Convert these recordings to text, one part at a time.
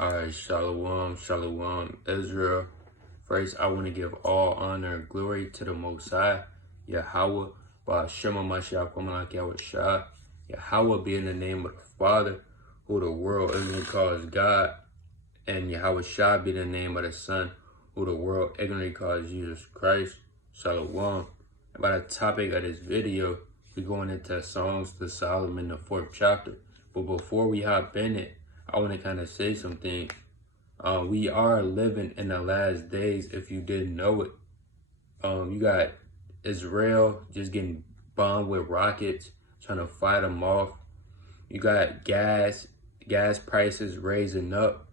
Alright, Shalom, Shalom, Israel. First, I want to give all honor and glory to the Most High, Yahweh, Ba'ashem HaMashiach, Kwamalak Yahweh Shah. Yahweh be in the name of the Father, who the world ignorantly calls God, and Yahweh Shah be in the name of the Son, who the world ignorantly calls Jesus Christ. Shalom. About the topic of this video, we're going into Songs to Solomon, the 4th chapter. But before we hop in it, I want to kind of say some things. We are living in the last days, if you didn't know it. You got Israel just getting bombed with rockets, trying to fight them off. You got gas prices raising up,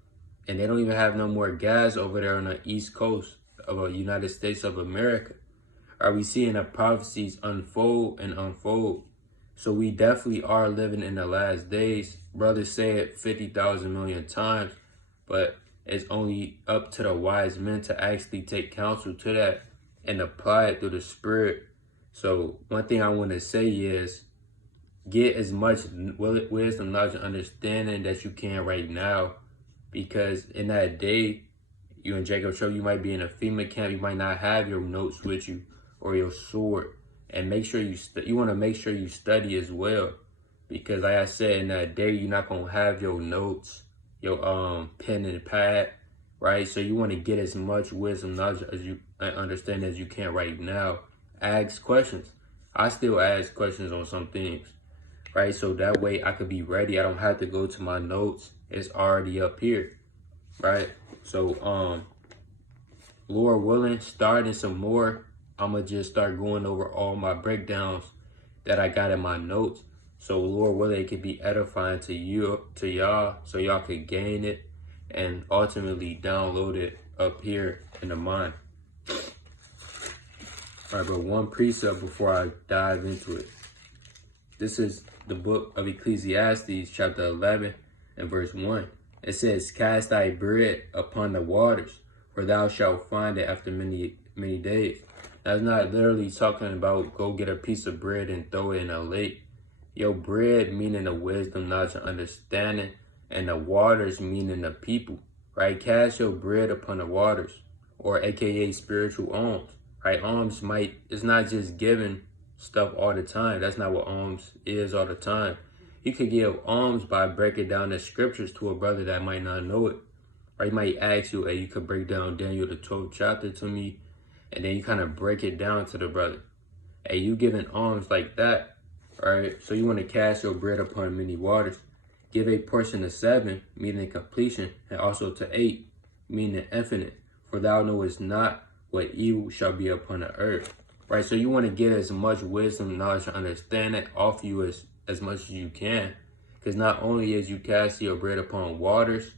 and they don't even have no more gas over there on the East Coast of the United States of America. Are we seeing the prophecies unfold and unfold? So we definitely are living in the last days. Brothers say it 50,000 million times, but it's only up to the wise men to actually take counsel to that and apply it through the Spirit. So one thing I want to say is, get as much wisdom, knowledge, and understanding that you can right now, because in that day, you and Jacob show you might be in a FEMA camp, you might not have your notes with you or your sword. And make sure you want to make sure you study as well, because like I said, in that day you're not gonna have your notes, your pen and pad, right? So you want to get as much wisdom, knowledge as you understand as you can right now. Ask questions. I still ask questions on some things, right? So that way I could be ready. I don't have to go to my notes. It's already up here, right? So Lord willing, starting some more. I'm going to just start going over all my breakdowns that I got in my notes. So Lord willing, it could be edifying to y'all, so y'all could gain it and ultimately download it up here in the mind. All right, but one precept before I dive into it. This is the book of Ecclesiastes Chapter 11 and verse 1. It says, "Cast thy bread upon the waters, for thou shalt find it after many days." That's not literally talking about go get a piece of bread and throw it in a lake. Your bread meaning the wisdom, knowledge, and understanding, and the waters meaning the people, right? Cast your bread upon the waters, or AKA spiritual alms, right? Alms it's not just giving stuff all the time. That's not what alms is all the time. You could give alms by breaking down the scriptures to a brother that might not know it. Or he might ask you, hey, you could break down Daniel the 12th chapter to me, and then you kind of break it down to the brother. Hey, you giving alms like that, all right? So you want to cast your bread upon many waters. Give a portion to 7, meaning completion, and also to 8, meaning infinite. For thou knowest not what evil shall be upon the earth, right? So you want to get as much wisdom, knowledge, and understanding off you as much as you can. Because not only is you casting your bread upon waters,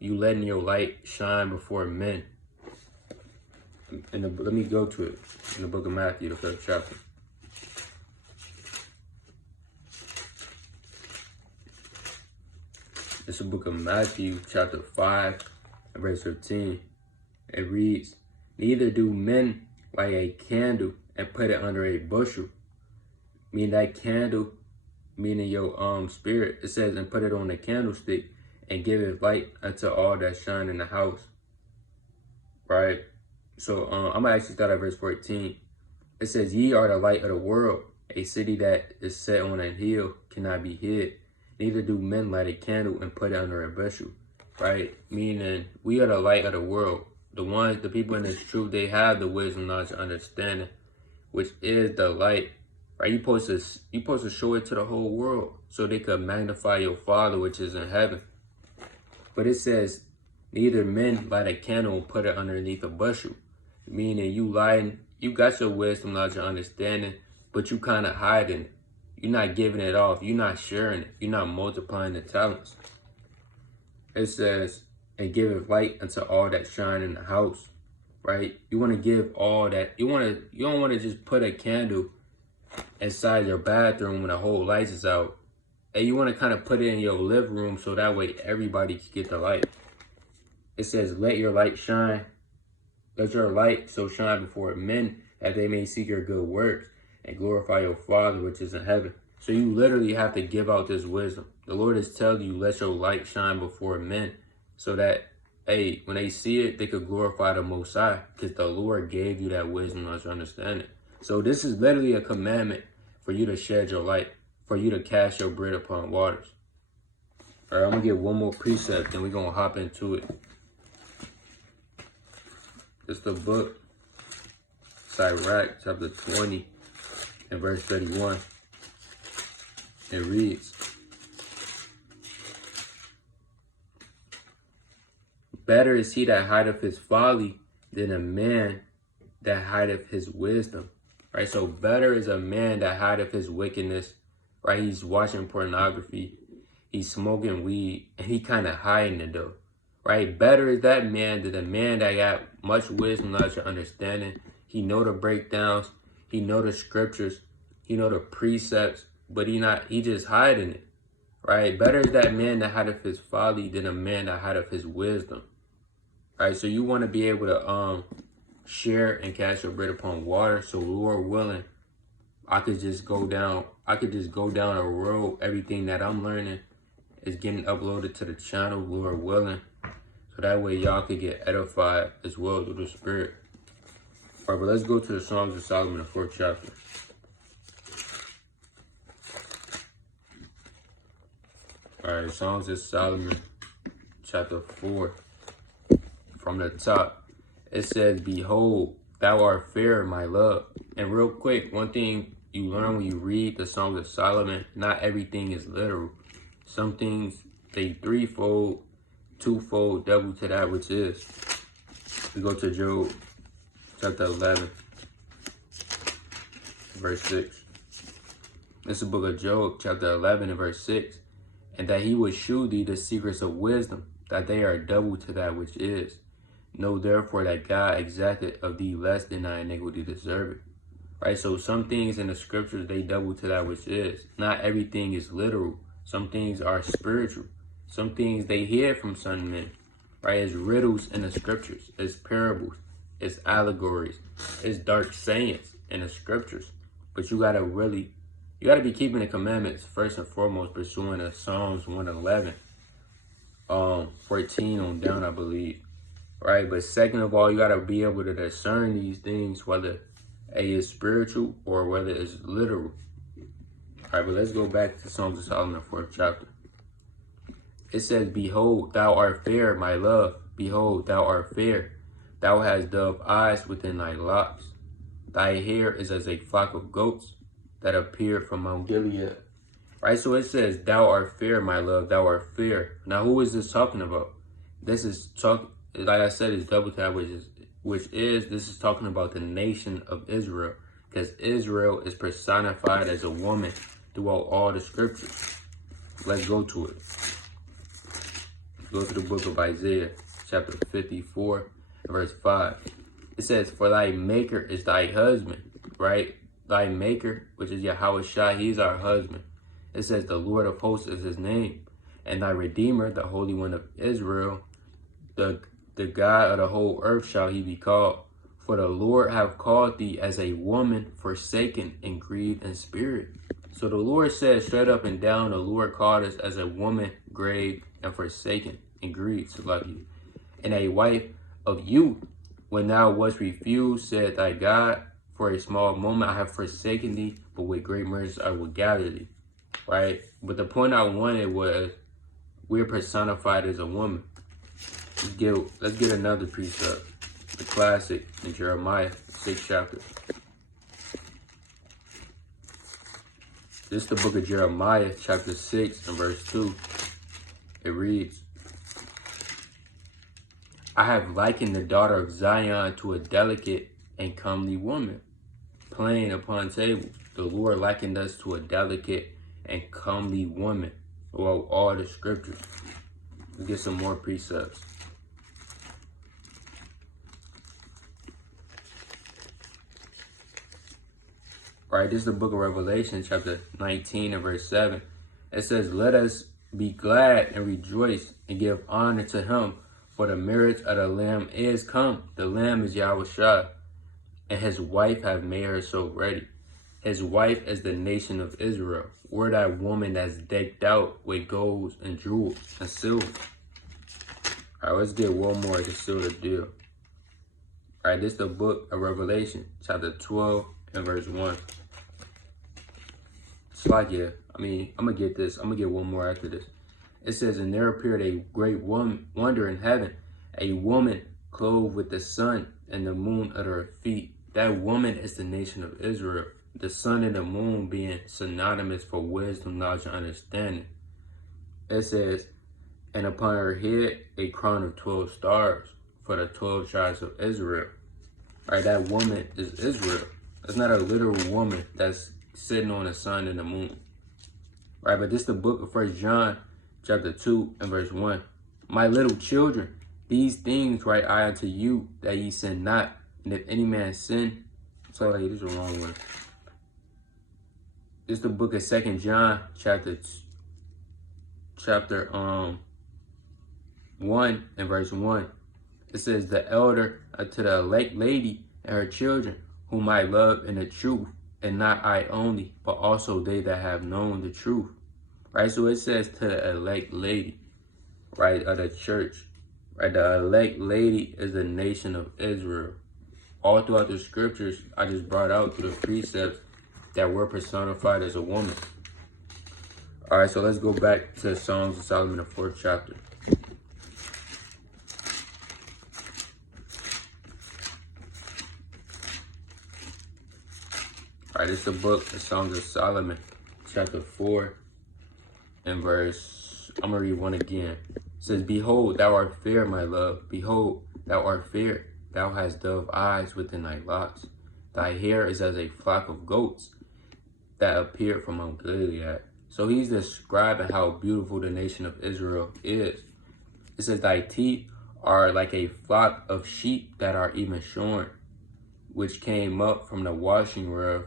you letting your light shine before men. Let me go to it in the book of Matthew, the 5th chapter. It's the book of Matthew, chapter 5, and verse 15. It reads, "Neither do men light a candle and put it under a bushel." Meaning that candle, meaning your spirit. It says, "And put it on a candlestick, and give it light unto all that shine in the house." Right? So I'm going to actually start at verse 14. It says, "Ye are the light of the world. A city that is set on a hill cannot be hid. Neither do men light a candle and put it under a bushel." Right? Meaning we are the light of the world. The people in this truth, they have the wisdom, knowledge, and understanding, which is the light. Right? You supposed to show it to the whole world so they could magnify your Father which is in heaven. But it says, neither men light a candle and put it underneath a bushel. Meaning you got your wisdom, knowledge, and understanding, but you kind of hiding it. You're not giving it off. You're not sharing it. You're not multiplying the talents. It says, "And give it light unto all that shine in the house." Right? You want to give all that. You don't want to just put a candle inside your bathroom when the whole lights is out. And you want to kind of put it in your living room so that way everybody can get the light. It says, "Let your light shine. Let your light so shine before men that they may see your good works and glorify your Father which is in heaven." So you literally have to give out this wisdom. The Lord is telling you, let your light shine before men so that, hey, when they see it, they could glorify the Most High, because the Lord gave you that wisdom and understanding. So this is literally a commandment for you to shed your light, for you to cast your bread upon waters. All right, I'm going to get one more precept, then we're going to hop into it. It's the book, Sirach, chapter 20, and verse 31. It reads, better is he that hideth his folly than a man that hideth his wisdom. Right? So better is a man that hideth his wickedness. Right? He's watching pornography. He's smoking weed. And he kind of hiding it though. Right? Better is that man than a man that got much wisdom, knowledge, and understanding. He know the breakdowns. He know the scriptures. He know the precepts. But he just hiding it. Right? Better is that man that hideth his folly than a man that hideth his wisdom. Right? So you want to be able to share and cast your bread upon water. So Lord willing, I could just go down a road. Everything that I'm learning is getting uploaded to the channel, Lord willing. So that way y'all could get edified as well through the Spirit. All right, but let's go to the Songs of Solomon, the 4th chapter. All right, Songs of Solomon, chapter 4. From the top, it says, behold, thou art fair, my love. And real quick, one thing you learn when you read the Songs of Solomon, not everything is literal. Some things, they threefold, twofold, double to that which is. We go to Job, chapter 11, verse 6. This is the book of Job, chapter 11 and verse 6. And that he would shew thee the secrets of wisdom, that they are double to that which is. Know therefore that God exacted of thee less than thy iniquity deserveth. Right? So some things in the scriptures, they double to that which is. Not everything is literal. Some things are spiritual. Some things they hear from some men. Right? It's riddles in the scriptures. It's parables. It's allegories. It's dark sayings in the scriptures. But you gotta be keeping the commandments first and foremost, pursuing the Psalms 111, 14 on down, I believe. Right? But second of all, you gotta be able to discern these things, whether it is spiritual or whether it's literal. All right, but let's go back to Songs of Solomon, 4th chapter. It says, behold, thou art fair, my love. Behold, thou art fair. Thou hast dove eyes within thy locks. Thy hair is as a flock of goats that appeared from Mount Gilead. Right, so it says, thou art fair, my love, thou art fair. Now, who is this talking about? This is like I said, it's double tap, this is talking about the nation of Israel, because Israel is personified as a woman throughout all the scriptures. Let's go to it. Go to the book of Isaiah, chapter 54, verse 5. It says, for thy maker is thy husband, right? Thy maker, which is Yahweh Shai, he's our husband. It says, the Lord of hosts is his name. And thy Redeemer, the Holy One of Israel, the God of the whole earth shall he be called. For the Lord have called thee as a woman forsaken and grieved in spirit. So the Lord says straight up and down, the Lord called us as a woman grieved and forsaken and grieved. So like you. And a wife of youth, when thou wast refused, said thy God, for a small moment I have forsaken thee, but with great mercy I will gather thee. Right? But the point I wanted was, we're personified as a woman. Let's get another precept. The classic in Jeremiah, 6th chapter. This is the book of Jeremiah, chapter 6 and verse 2. It reads, I have likened the daughter of Zion to a delicate and comely woman, playing upon tables. The Lord likened us to a delicate and comely woman throughout all the scriptures. Let's get some more precepts. All right, this is the book of Revelation, chapter 19 and verse 7. It says, let us be glad and rejoice and give honor to him, for the marriage of the Lamb is come. The Lamb is Yahweh Shai, and his wife have made her so ready. His wife is the nation of Israel. We're that woman that's decked out with golds and jewels and silver. All right, let's get one more to seal the deal. All right, this is the book of Revelation, chapter 12 and verse 1. It's like, yeah, I'm going to get this. I'm going to get one more after this. It says, and there appeared a great wonder in heaven, a woman clothed with the sun and the moon at her feet. That woman is the nation of Israel. The sun and the moon being synonymous for wisdom, knowledge, and understanding. It says, and upon her head a crown of 12 stars for the 12 tribes of Israel. All right, that woman is Israel. It's not a literal woman that's sitting on the sun and the moon. All right, but this is the book of 1 John chapter 2 and verse 1. My little children, these things write I unto you, that ye sin not. And if any man sin, sorry, this is the wrong one. This is the book of 2 John chapter 1 and verse 1. It says, the elder unto the elect lady and her children, whom I love in the truth, and not I only, but also they that have known the truth. Right, so it says to the elect lady, right, of the church. Right, the elect lady is the nation of Israel. All throughout the scriptures, I just brought out through the precepts that were personified as a woman. All right, so let's go back to Songs of Solomon, the 4th chapter. All right, this is the book of Songs of Solomon, chapter 4, and verse, I'm going to read one again. It says, behold, thou art fair, my love. Behold, thou art fair. Thou hast dove eyes within thy locks. Thy hair is as a flock of goats that appeared from Mount Gilead. So he's describing how beautiful the nation of Israel is. It says, thy teeth are like a flock of sheep that are even shorn, which came up from the washing rub.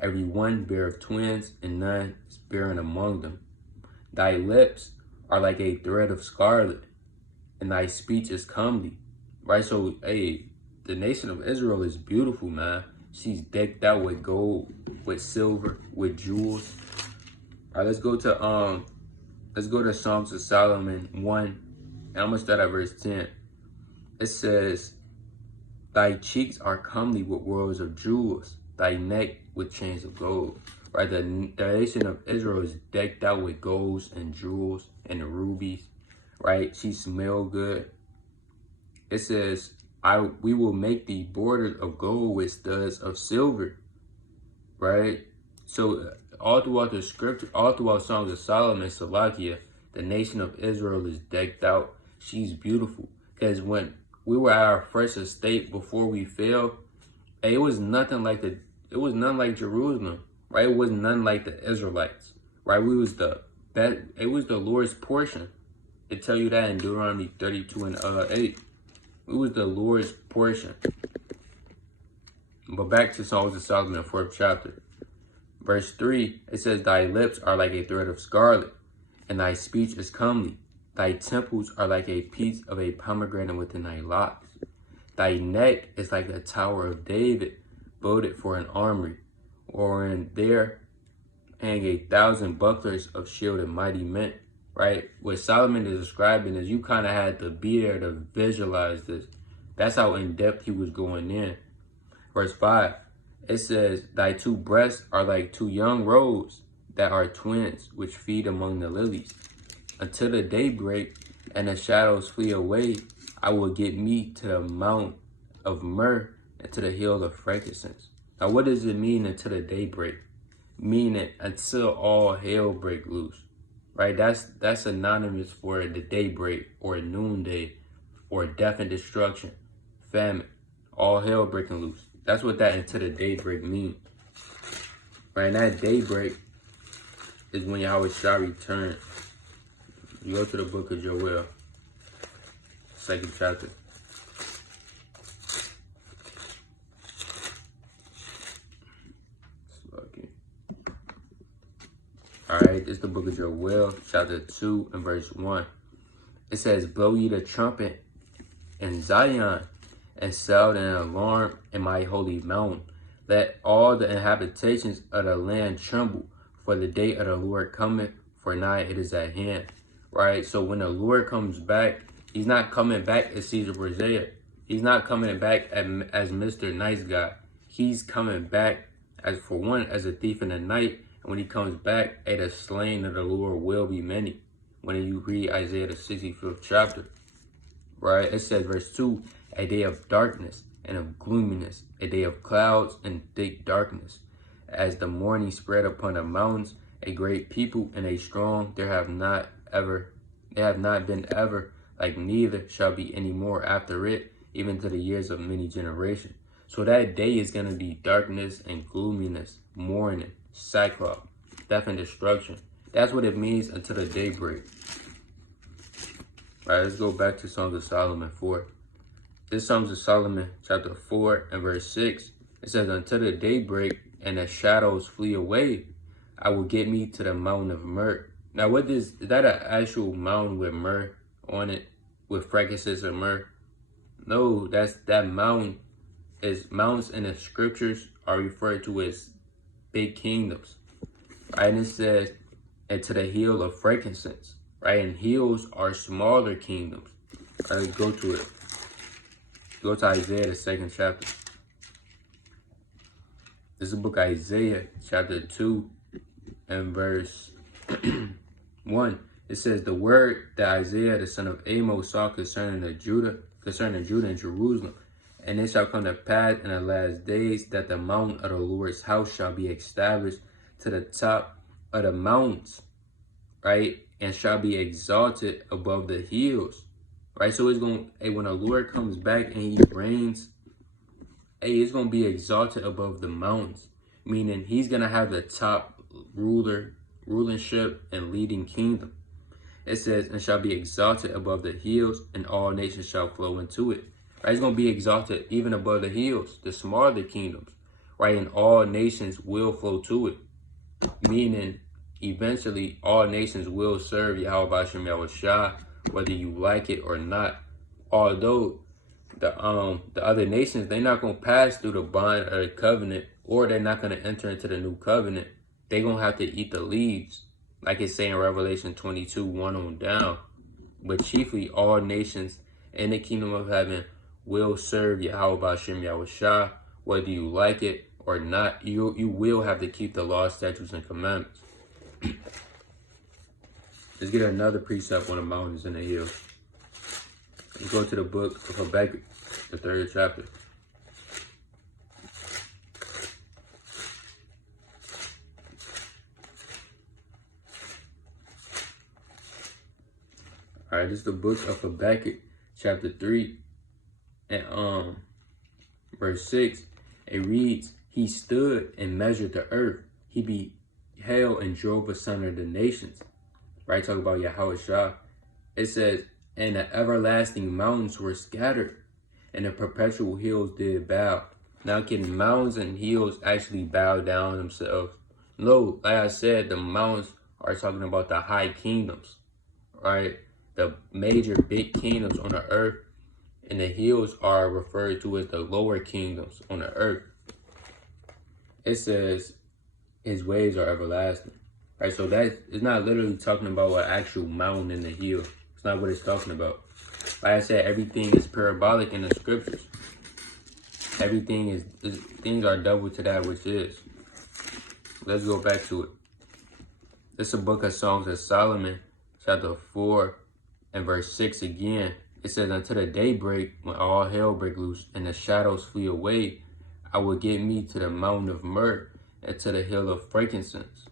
Every one beareth twins, and none is barren among them. Thy lips are like a thread of scarlet, and thy speech is comely. Right, so, hey, the nation of Israel is beautiful, man. She's decked out with gold, with silver, with jewels. All right, let's go to Songs of Solomon 1, and I'm going to start at verse 10. It says, thy cheeks are comely with rows of jewels, thy neck with chains of gold. Right, the nation of Israel is decked out with golds and jewels and rubies. Right, she smell good. It says, we will make thee borders of gold with studs of silver. Right? So all throughout the scripture, all throughout Songs of Solomon, Salakia, the nation of Israel is decked out. She's beautiful. Because when we were at our first estate before we fell, it was nothing like Jerusalem. Right? It was none like the Israelites. Right? It was the Lord's portion. They tell you that in Deuteronomy 32 and 8. It was the Lord's portion. But back to Songs of Solomon, the 4th chapter. Verse 3, it says, thy lips are like a thread of scarlet, and thy speech is comely. Thy temples are like a piece of a pomegranate within thy locks. Thy neck is like the tower of David, builded for an armory, wherein there hang 1,000 bucklers of shield and mighty men. Right? What Solomon is describing is you kind of had to be there to visualize this. That's how in depth he was going in. Verse 5, it says, thy two breasts are like two young roes that are twins, which feed among the lilies. Until the daybreak and the shadows flee away, I will get me to the mount of myrrh and to the hill of frankincense. Now, what does it mean until the daybreak? Meaning until all hell break loose. Right, that's synonymous for the daybreak or noonday or death and destruction, famine, all hell breaking loose. That's what that until the daybreak means. Right, and that daybreak is when Yahweh shall return. You go to the book of Joel, 2nd chapter. All right, this is the book of Joel, chapter 2 and verse 1. It says, blow ye the trumpet in Zion, and sound an alarm in my holy mountain. Let all the inhabitations of the land tremble, for the day of the Lord cometh, for nigh it is at hand. Right, so when the Lord comes back, He's not coming back as Caesar Borgia. He's not coming back as Mr. Nice Guy. He's coming back as, for one, as a thief in the night. And when he comes back, the slain of the Lord will be many. When you read Isaiah the 65th chapter, right? It says, verse 2, a day of darkness and of gloominess, a day of clouds and thick darkness. As the morning spread upon the mountains, a great people and a strong, they have not been ever, like neither shall be any more after it, even to the years of many generations. So that day is going to be darkness and gloominess, mourning, sackcloth, death and destruction. That's what it means until the daybreak. All right, let's go back to Songs of Solomon 4. This Songs of Solomon chapter 4 and verse 6. It says, until the daybreak and the shadows flee away, I will get me to the mountain of myrrh. Now, what is that an actual mountain with myrrh on it, with frankincense and myrrh? No, that mountain is mountains in the scriptures are referred to as big kingdoms. Right, and it says, and to the hill of frankincense. Right, and hills are smaller kingdoms. All right, let's go to it. Go to Isaiah, the 2nd chapter. This is the book of Isaiah, chapter 2, and verse 1. It says, the word that Isaiah, the son of Amos, saw concerning Judah and Jerusalem. And it shall come to pass in the last days that the mountain of the Lord's house shall be established to the top of the mountains, right? And shall be exalted above the hills, right? So it's going to, when the Lord comes back and he reigns, it's going to be exalted above the mountains, meaning he's going to have the top rulership and leading kingdom. It says, and shall be exalted above the hills, and all nations shall flow into it. Right? It's going to be exalted even above the hills, the smaller kingdoms, right? And all nations will flow to it, meaning eventually all nations will serve Yahweh B'Shem Yahushua, whether you like it or not. Although the other nations, they're not going to pass through the bond or the covenant, or they're not going to enter into the new covenant. They're going to have to eat the leaves, like it's saying in Revelation 22, 1 on down. But chiefly all nations in the kingdom of heaven will serve Yahweh B'Shem Yahushua, whether you like it or not. You will have to keep the law, statutes, and commandments. Let's get another precept on the mountains and the hills. Let's go to the book of Habakkuk, the 3rd chapter. All right, this is the book of Habakkuk, chapter 3, and verse 6. It reads, he stood and measured the earth. He beheld and drove asunder the nations. Right, talk about Yahushua. It says, and the everlasting mountains were scattered, and the perpetual hills did bow. Now, can mountains and hills actually bow down themselves? No, like I said, the mountains are talking about the high kingdoms, right? The major big kingdoms on the earth, and the hills are referred to as the lower kingdoms on the earth. It says his ways are everlasting, right? So that it's not literally talking about an actual mountain in the hill. It's not what it's talking about. Like I said, everything is parabolic in the scriptures. Everything is things are double to that which is. Let's go back to it. This is a book of Songs of Solomon, chapter 4 and verse 6 again. It says, until the daybreak, when all hell break loose and the shadows flee away, I will get me to the mountain of myrrh and to the hill of frankincense.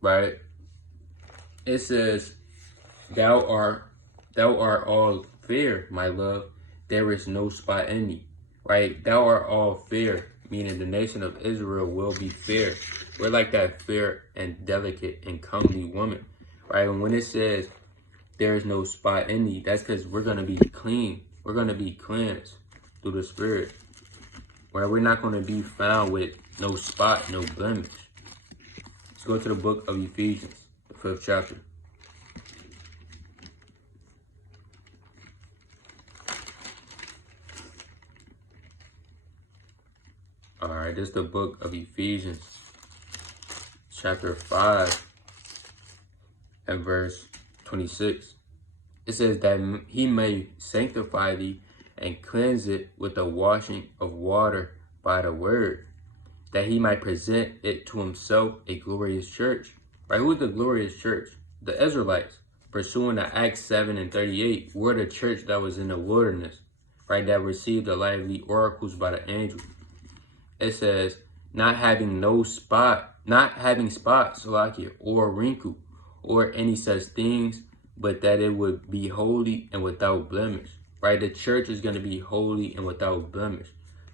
Right? It says, Thou art all fair, my love. There is no spot in thee. Right? Thou art all fair, meaning the nation of Israel will be fair. We're like that fair and delicate and comely woman. Right? And when it says, there is no spot in thee, that's because we're going to be clean. We're going to be cleansed through the Spirit. Where we're not going to be found with no spot, no blemish. Let's go to the book of Ephesians, the 5th chapter. All right, this is the book of Ephesians, chapter 5 and verse 26. It says that he may sanctify thee and cleanse it with the washing of water by the word, that he might present it to himself a glorious church. Right? Who's the glorious church? The Israelites. Pursuing the Acts 7 and 38, were the church that was in the wilderness, right? That received the lively oracles by the angel. It says, not having spots, or wrinkle, or any such things, but that it would be holy and without blemish. Right? The church is going to be holy and without blemish.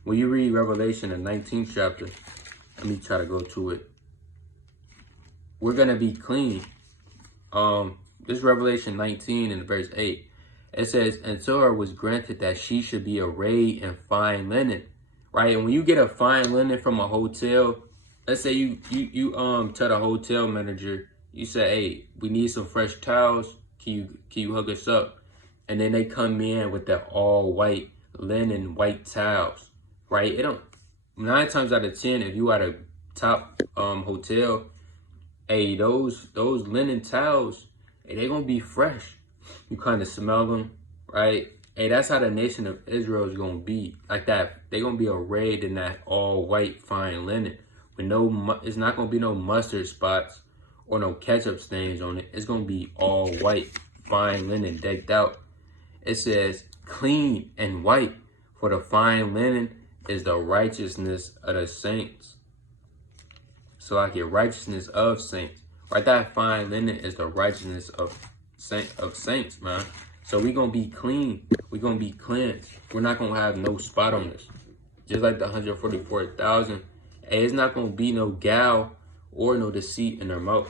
When you read Revelation, the 19th chapter, let me try to go to it. We're going to be clean. This Revelation 19 in verse 8. It says, and to her was granted that she should be arrayed in fine linen. Right? And when you get a fine linen from a hotel, let's say you tell the hotel manager, you say, hey, we need some fresh towels. Can you hook us up? And then they come in with that all white linen, white towels. Right? It don't, 9 times out of 10, if you at a top hotel, hey, those linen towels, hey, they gonna be fresh. You kind of smell them, right? Hey, that's how the nation of Israel is gonna be, like that. They gonna be arrayed in that all white fine linen, with it's not gonna be no mustard spots or no ketchup stains on it. It's gonna be all white fine linen, decked out. It says, clean and white, for the fine linen is the righteousness of the saints. So like your righteousness of saints. Right? That fine linen is the righteousness of saints, man. So we gonna be clean. We gonna be cleansed. We're not gonna have no spot on us. Just like the 144,000. Hey, it's not gonna be no gal or no deceit in their mouth.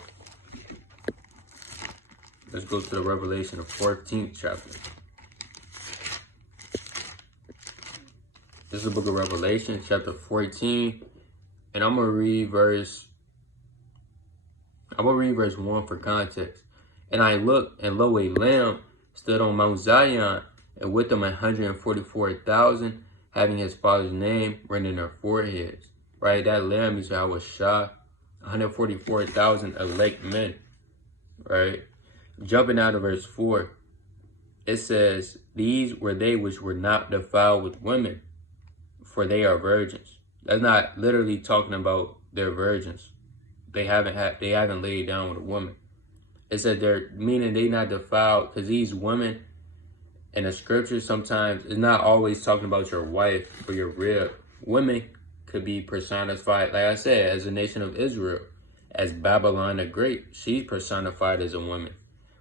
Let's go to the Revelation, the 14th chapter. This is the book of Revelation, chapter 14. And I'm gonna read verse 1 for context. And I looked, and lo, a lamb stood on Mount Zion, and with him 144,000, having his father's name written in their foreheads. Right? That lamb is Yahweh Shah, 144,000 elect men. Right? Jumping out of verse 4, it says, these were they which were not defiled with women, for they are virgins. That's not literally talking about their virgins. They haven't laid down with a woman. It said they're meaning they not defiled, because these women in the scriptures sometimes it's not always talking about your wife or your rib. Women could be personified, like I said, as a nation of Israel, as Babylon the Great. She's personified as a woman,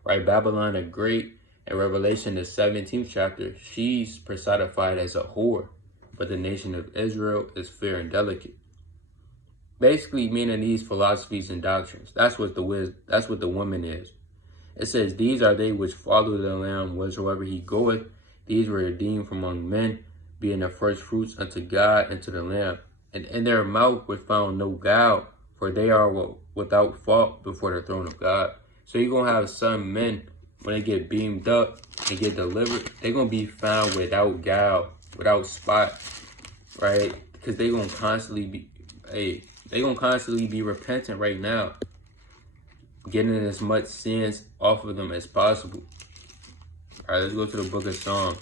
right? Babylon the Great in Revelation the 17th chapter, she's personified as a whore, but the nation of Israel is fair and delicate. Basically meaning these philosophies and doctrines. That's what the woman is. It says, these are they which follow the Lamb wheresoever he goeth. These were redeemed from among men, being the first fruits unto God and to the Lamb. And in their mouth was found no guile, for they are without fault before the throne of God. So you're going to have some men, when they get beamed up and get delivered, they're going to be found without guile, without spot, right? Because they're going to constantly be repentant right now, getting as much sins off of them as possible. All right, let's go to the book of Psalms.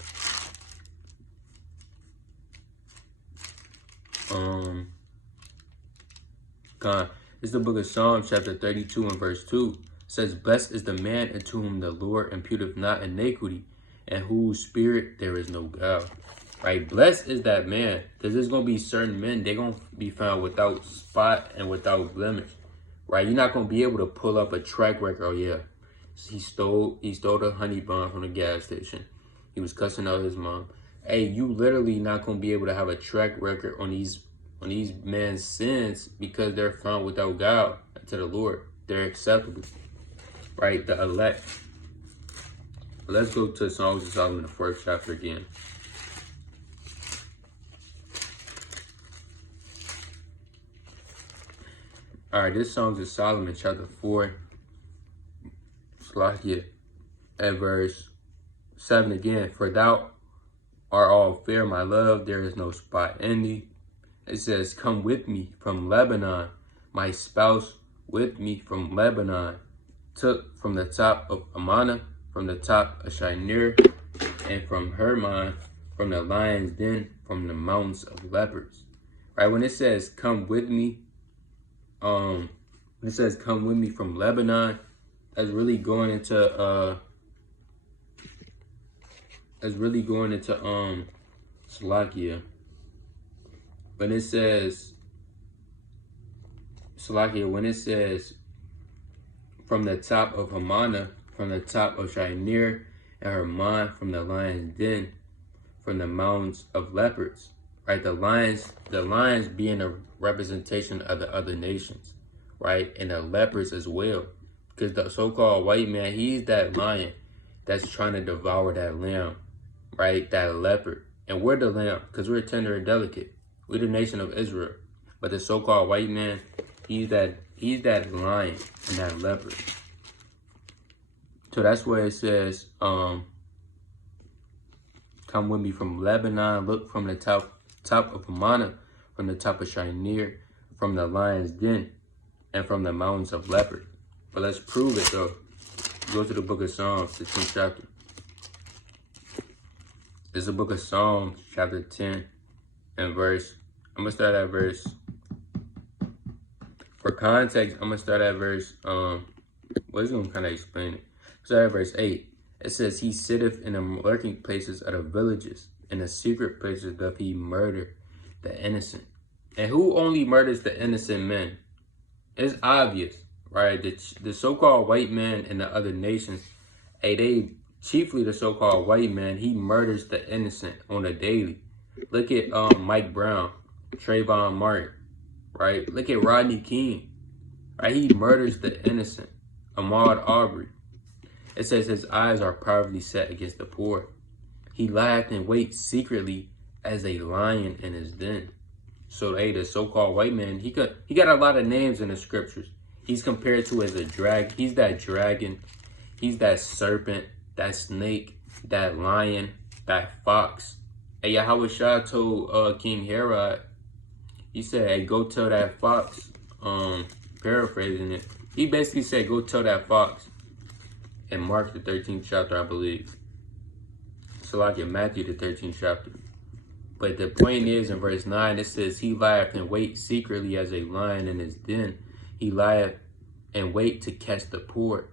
It's the book of Psalms, chapter 32 and verse 2. It says, blessed is the man unto whom the Lord imputeth not iniquity, and whose spirit there is no guile. Right? Blessed is that man, because there's going to be certain men, they're going to be found without spot and without blemish. Right? You're not going to be able to pull up a track record. Oh, yeah, he stole the honey bun from the gas station. He was cussing out his mom. Hey, you literally not going to be able to have a track record on these men's sins, because they're found without guile to the Lord. They're acceptable. Right? The elect. Let's go to Songs of Solomon, the 1st chapter again. All right, this Songs of Solomon, chapter 4, at verse 7 again. For thou art all fair, my love, there is no spot in thee. It says, come with me from Lebanon, my spouse with me from Lebanon. Took from the top of Amana, from the top of Shinar, and from Hermon, from the lion's den, from the mountains of leopards. Right, when it says come with me, when it says come with me from Lebanon, that's really going into Salakia. When it says Salakia, when it says from the top of Hamana, from the top of Shinar, and Hermon, from the lion's den, from the mountains of leopards. Right, the lions being a representation of the other nations, right, and the leopards as well, because the so-called white man, he's that lion that's trying to devour that lamb, right, that leopard, and we're the lamb because we're tender and delicate. We're the nation of Israel, but the so-called white man, he's that lion and that leopard. So that's where it says, come with me from Lebanon, look from the top of Amana, from the top of Shinar, from the lion's den, and from the mountains of leopard. But let's prove it though. Go to the book of Psalms, the 10th chapter. This is the book of Psalms, chapter 10, and verse, I'm going to start at verse, for context, I'm going to start at verse, well, it's going to kind of explain it. Start at verse 8. It says, he sitteth in the lurking places of the villages. In the secret places doth he murder the innocent. And who only murders the innocent men? It's obvious, right? The so-called white man in the other nations, chiefly the so-called white man, he murders the innocent on a daily. Look at Mike Brown, Trayvon Martin, right? Look at Rodney King, right? He murders the innocent. Ahmaud Arbery. It says his eyes are powerfully set against the poor. He lieth and waits secretly as a lion in his den. So the so-called white man, he got a lot of names in the scriptures. He's compared to as a dragon. He's that dragon. He's that serpent, that snake, that lion, that fox. And Yahweh Shah told King Herod, he said, hey, go tell that fox, paraphrasing it. He basically said, go tell that fox. In Mark the 13th chapter, I believe. So like in Matthew the 13th chapter. But the point is, in verse 9, it says, he lieth and wait secretly as a lion in his den. He lieth and wait to catch the poor.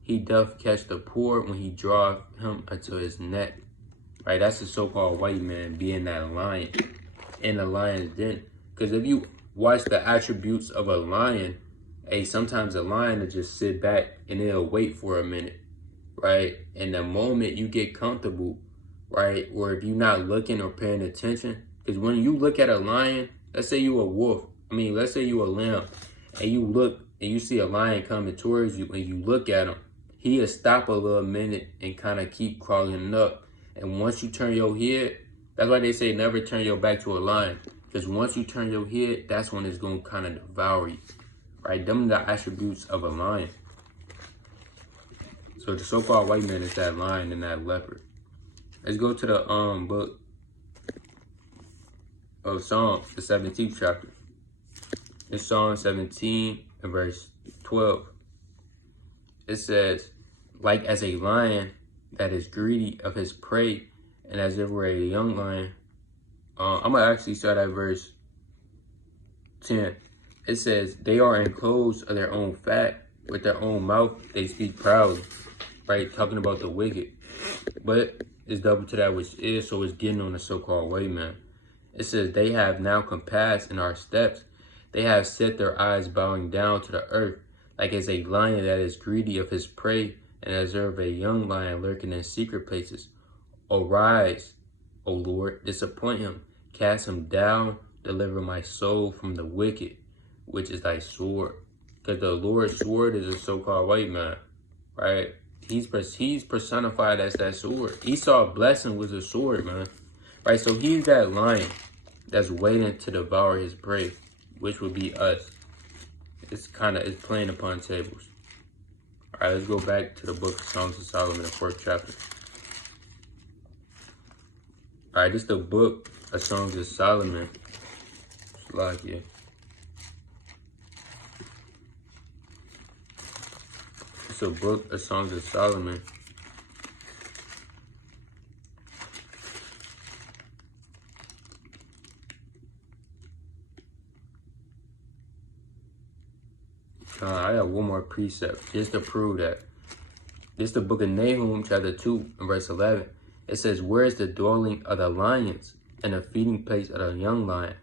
He doth catch the poor when he draweth him unto his neck. Right, that's the so-called white man being that lion in the lion's den. Because if you watch the attributes of a lion, sometimes a lion will just sit back and it'll wait for a minute, right? And the moment you get comfortable, right, or if you're not looking or paying attention, because when you look at a lion, let's say you a wolf, let's say you a lamb, and you look and you see a lion coming towards you and you look at him, he'll stop a little minute and kind of keep crawling up. And once you turn your head, that's why they say never turn your back to a lion, because once you turn your head, that's when it's going to kind of devour you. Right, them are the attributes of a lion. So the so-called white man is that lion and that leopard. Let's go to the book of Psalms, the 17th chapter. In Psalm 17 and verse 12, it says, like as a lion that is greedy of his prey, and as if we're a young lion. I'm gonna actually start at verse 10. It says, they are enclosed of their own fat, with their own mouth they speak proudly. Right, talking about the wicked. But it's double to that which is, so it's getting on the so-called white man. It says, they have now compassed in our steps. They have set their eyes bowing down to the earth, like as a lion that is greedy of his prey, and as of a young lion lurking in secret places. Arise, O Lord, disappoint him, cast him down, deliver my soul from the wicked, which is thy sword. Because the Lord's sword is a so-called white man, right? He's personified as that sword. Esau's blessing was a sword, man. Right, so he's that lion that's waiting to devour his prey, which would be us. It's playing upon tables. All right, let's go back to the book of Songs of Solomon, the 4th chapter. All right, this is the book of Songs of Solomon. Slakia. It's a book of Songs of Solomon, I got one more precept just to prove that. This is the book of Nahum, chapter 2, and verse 11. It says, where is the dwelling of the lions, and the feeding place of the young lion?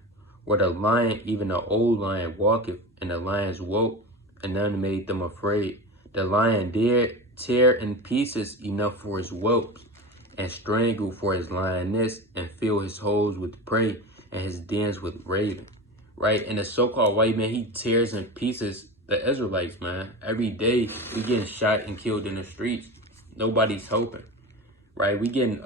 Where the lion, even the old lion, walketh, and the lions woke, and none made them afraid. The lion dared tear in pieces enough for his whelps, and strangle for his lioness, and fill his holes with prey, and his dens with raven. Right? And the so-called white man, he tears in pieces the Israelites, man. Every day, we getting shot and killed in the streets. Nobody's helping. Right? We getting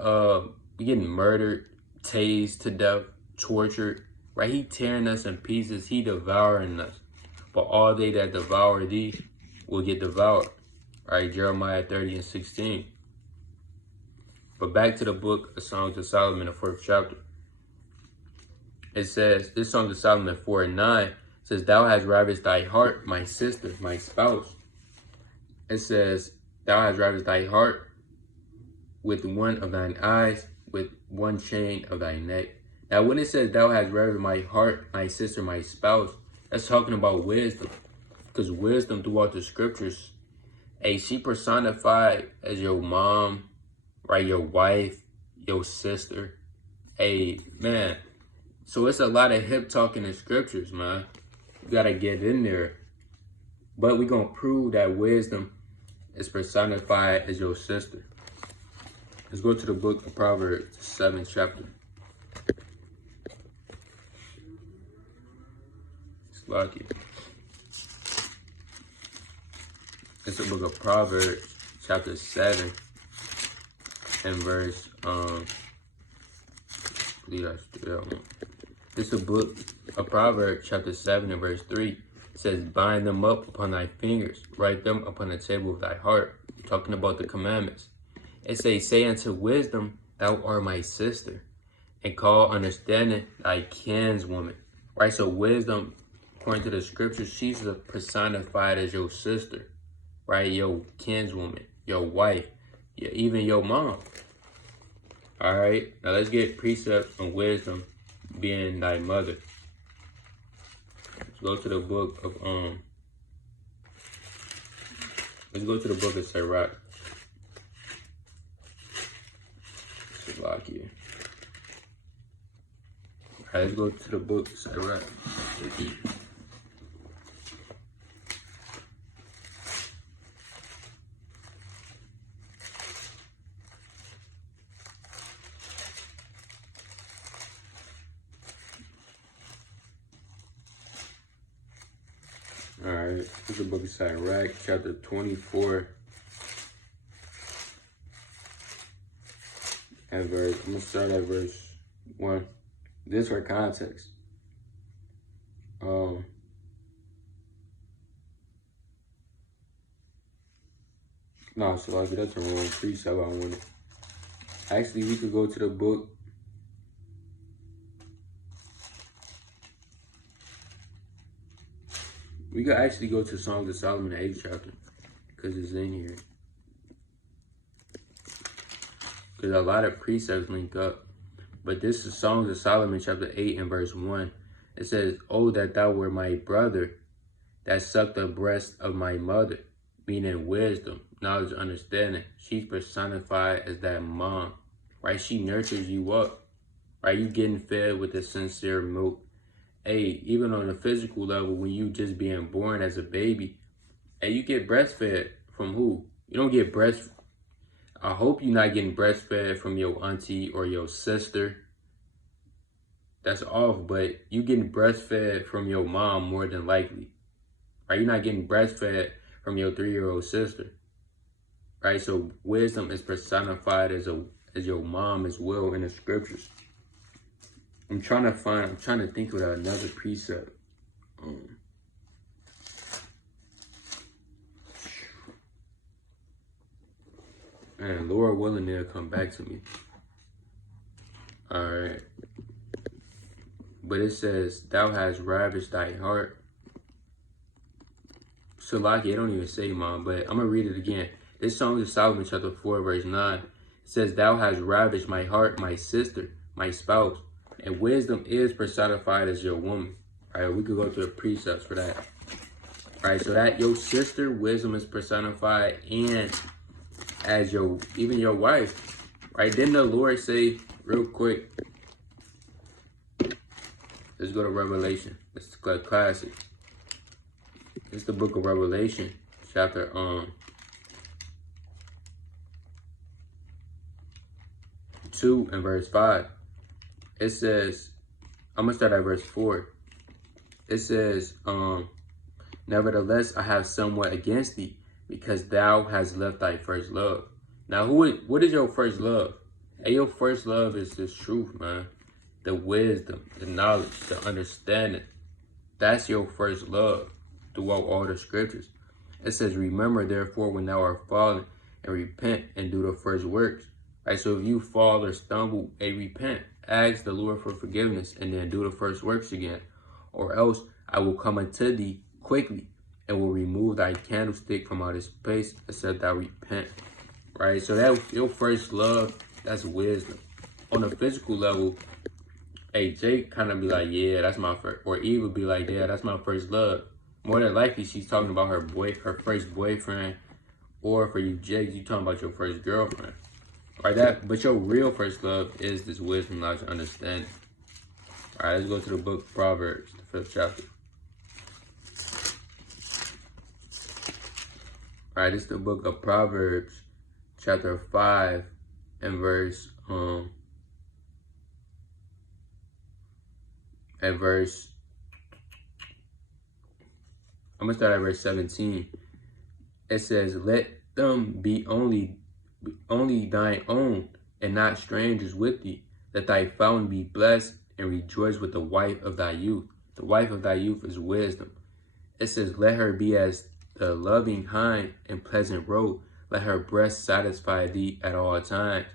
murdered, tased to death, tortured. Right? He tearing us in pieces. He devouring us. But all they that devour thee will get devoured. Right? Jeremiah 30:16. But back to the book of Songs of Solomon, the 4th chapter. It says, this Song of Solomon 4:9 says, thou hast ravished thy heart, my sister, my spouse. It says, thou hast ravished thy heart with one of thine eyes, with one chain of thy neck. Now, when it says, thou hast ravished my heart, my sister, my spouse, that's talking about wisdom. Because wisdom throughout the scriptures, hey, she personified as your mom, right? Your wife, your sister. Hey, man. So it's a lot of hip talk in the scriptures, man. You gotta get in there. But we're gonna prove that wisdom is personified as your sister. Let's go to the book of Proverbs, 7th chapter. It's lucky. It's the book of Proverbs, chapter 7, and verse, I believe that's that one. It's a book of Proverbs, chapter 7, and verse 3. It says, bind them up upon thy fingers, write them upon the table of thy heart. Talking about the commandments. It says, say unto wisdom, thou art my sister, and call understanding thy kinswoman. Right, so wisdom, according to the scriptures, she's personified as your sister. Right, your kinswoman, your wife, even your mom. All right, now let's get precepts on wisdom being thy mother. Let's go to the book of Sirach. Slovakia. Alright, let's go to the book of Sirach. Alright, this is the book of Sirach, chapter 24. I'm gonna start at verse 1. This for context. No, so like that's a wrong precept I wanted. Actually, we could go to the book. We could actually go to Songs of Solomon, the 8th chapter, because it's in here. Because a lot of precepts link up. But this is Songs of Solomon, chapter 8 and verse 1. It says, oh, that thou were my brother, that sucked the breast of my mother, meaning wisdom, knowledge, understanding. She's personified as that mom, right? She nurtures you up, right? You getting fed with the sincere milk. Hey, even on a physical level, when you just being born as a baby, hey, you get breastfed from who? You don't get I hope you're not getting breastfed from your auntie or your sister. That's off, but you getting breastfed from your mom more than likely. Right? You're not getting breastfed from your 3-year-old sister. Right? So wisdom is personified as your mom as well in the scriptures. I'm trying to think of another precept. And Lord willing, they'll come back to me. All right. But it says, thou hast ravished thy heart. Salaki, it don't even say mom, but I'm going to read it again. This Song is Solomon chapter 4, verse 9. It says, thou hast ravished my heart, my sister, my spouse. And wisdom is personified as your woman. All right, we could go to the precepts for that. Right, so that your sister wisdom is personified, and as even your wife. Right, didn't the Lord say, real quick, let's go to Revelation. It's a classic. It's the book of Revelation, chapter 2 and verse 5. It says, I'm gonna start at verse 4. It says, nevertheless, I have somewhat against thee, because thou hast left thy first love. Now, what is your first love? Hey, your first love is this truth, man. The wisdom, the knowledge, the understanding. That's your first love throughout all the scriptures. It says, remember, therefore, when thou art fallen, and repent and do the first works. Right? So if you fall or stumble, repent. Ask the Lord for forgiveness, and then do the first works again. Or else I will come unto thee quickly, and will remove thy candlestick from out his place, except thou repent. Right? So that your first love, that's wisdom. On a physical level, hey, Jake kind of be like, yeah, that's my first, or Eve would be like, yeah, that's my first love. More than likely, she's talking about her first boyfriend, or for you, Jake, you talking about your first girlfriend. Right? But your real first love is this wisdom, knowledge, and understanding. All right, let's go to the book of Proverbs, the 5th chapter. All right, this is the book of Proverbs, chapter 5, and verse, I'm gonna start at verse 17. It says, let them be only thine own, and not strangers with thee, that thy fountain be blessed, and rejoice with the wife of thy youth. The wife of thy youth is wisdom. It says, let her be as the loving hind and pleasant roe. Let her breast satisfy thee at all times.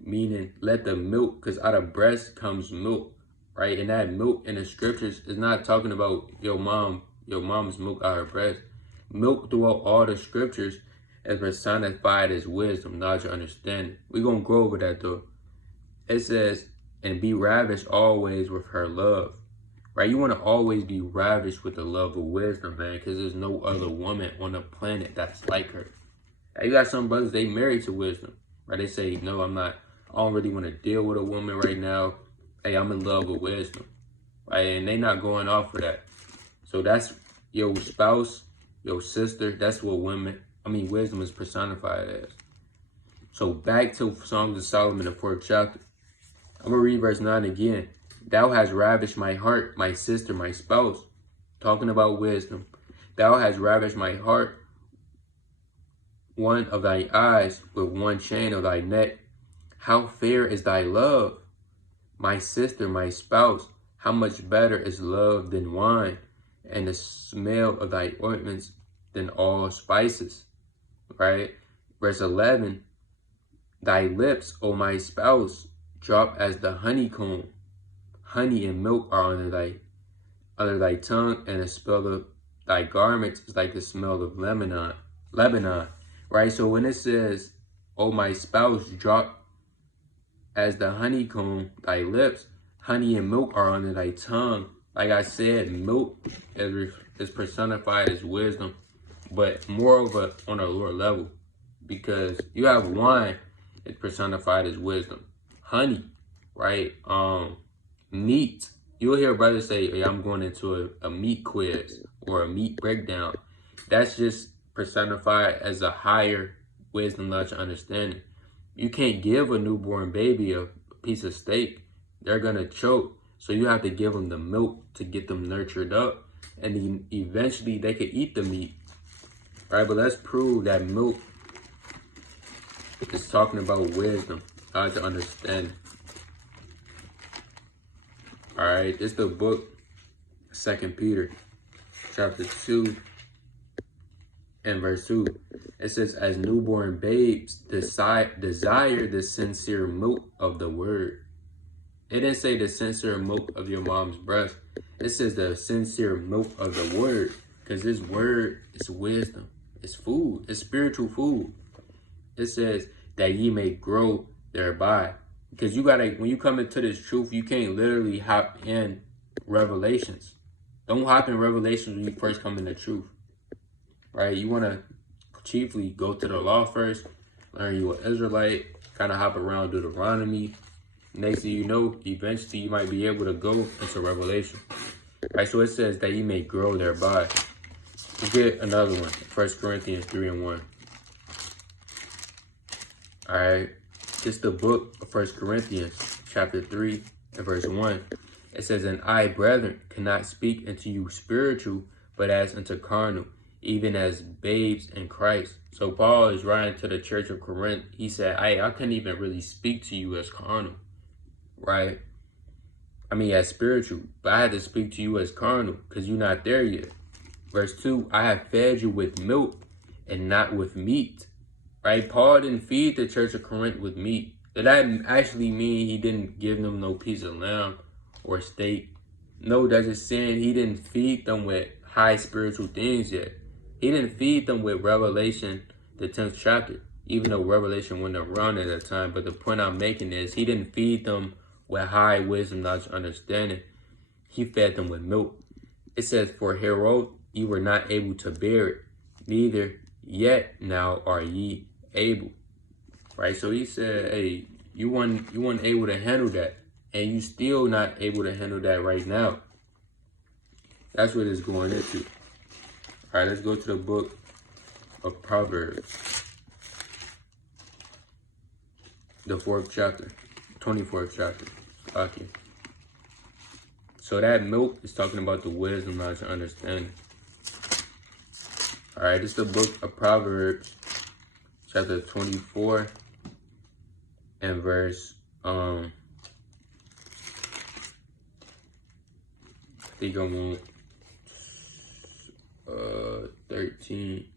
Meaning, let the milk, because out of breast comes milk, right? And that milk in the scriptures is not talking about your mom's milk out of her breast. Milk throughout all the scriptures is personified as wisdom, knowledge, and understanding. We're going to go over that though. It says, and be ravished always with her love. Right? You want to always be ravished with the love of wisdom, man, because there's no other woman on the planet that's like her. You got some brothers, they married to wisdom. Right? They say, no, I don't really want to deal with a woman right now. Hey, I'm in love with wisdom. Right? And they not going off of that. So that's your spouse, your sister. That's what wisdom is personified as. So back to Songs of Solomon, the 4th chapter. I'm going to read verse 9 again. Thou hast ravished my heart, my sister, my spouse. Talking about wisdom. Thou hast ravished my heart, one of thy eyes, with one chain of thy neck. How fair is thy love, my sister, my spouse. How much better is love than wine, and the smell of thy ointments than all spices. Right? Verse 11. Thy lips, O my spouse, drop as the honeycomb. Honey and milk are under thy tongue, and the smell of thy garments is like the smell of Lebanon. Right? So when it says, O my spouse, drop as the honeycomb, thy lips, honey and milk are under thy tongue. Like I said, milk is personified as wisdom, but more on a lower level, because you have wine, it's personified as wisdom. Honey, right? Meat. You'll hear brothers say, hey, I'm going into a meat quiz or a meat breakdown. That's just personified as a higher wisdom, knowledge, and understanding. You can't give a newborn baby a piece of steak. They're going to choke. So you have to give them the milk to get them nurtured up. And then eventually they can eat the meat. Right? But let's prove that milk is talking about wisdom, how to understand. All right, this is the book, 2 Peter, chapter 2, and verse 2. It says, as newborn babes desire the sincere milk of the word. It didn't say the sincere milk of your mom's breast. It says the sincere milk of the word, because this word is wisdom. It's food. It's spiritual food. It says that ye may grow thereby. Because when you come into this truth, you can't literally hop in Revelations. Don't hop in Revelations when you first come into truth. right? You want to chiefly go to the law first, learn you an Israelite, kind of hop around Deuteronomy. Next thing you know, eventually you might be able to go into Revelation. Right, so it says that you may grow thereby. Let's get another one, 1 Corinthians 3:1. All right, it's the book of 1 Corinthians Chapter 3 and verse 1. It says, "And I, brethren, cannot speak unto you spiritual, but as unto carnal, even as babes in Christ." So Paul is writing to the church of Corinth. He said, I couldn't even really speak to you as carnal, right? I mean, as spiritual, but I had to speak to you as carnal because you're not there yet. Verse 2, "I have fed you with milk and not with meat." Right? Paul didn't feed the church of Corinth with meat. Did that actually mean he didn't give them no piece of lamb or steak? No, that's just saying he didn't feed them with high spiritual things yet. He didn't feed them with Revelation, the 10th chapter, even though Revelation wasn't around at that time. But the point I'm making is he didn't feed them with high wisdom, knowledge, understanding. He fed them with milk. It says, "For hereof you were not able to bear it, neither yet now are ye able." Right? So he said, hey, you weren't able to handle that. And you still not able to handle that right now. That's what it's going into. All right, let's go to the book of Proverbs. The 4th chapter, 24th chapter. Okay. So that milk is talking about the wisdom, knowledge, and understanding. All right, it's the book of Proverbs, chapter 24, and verse, I think I'm on 13.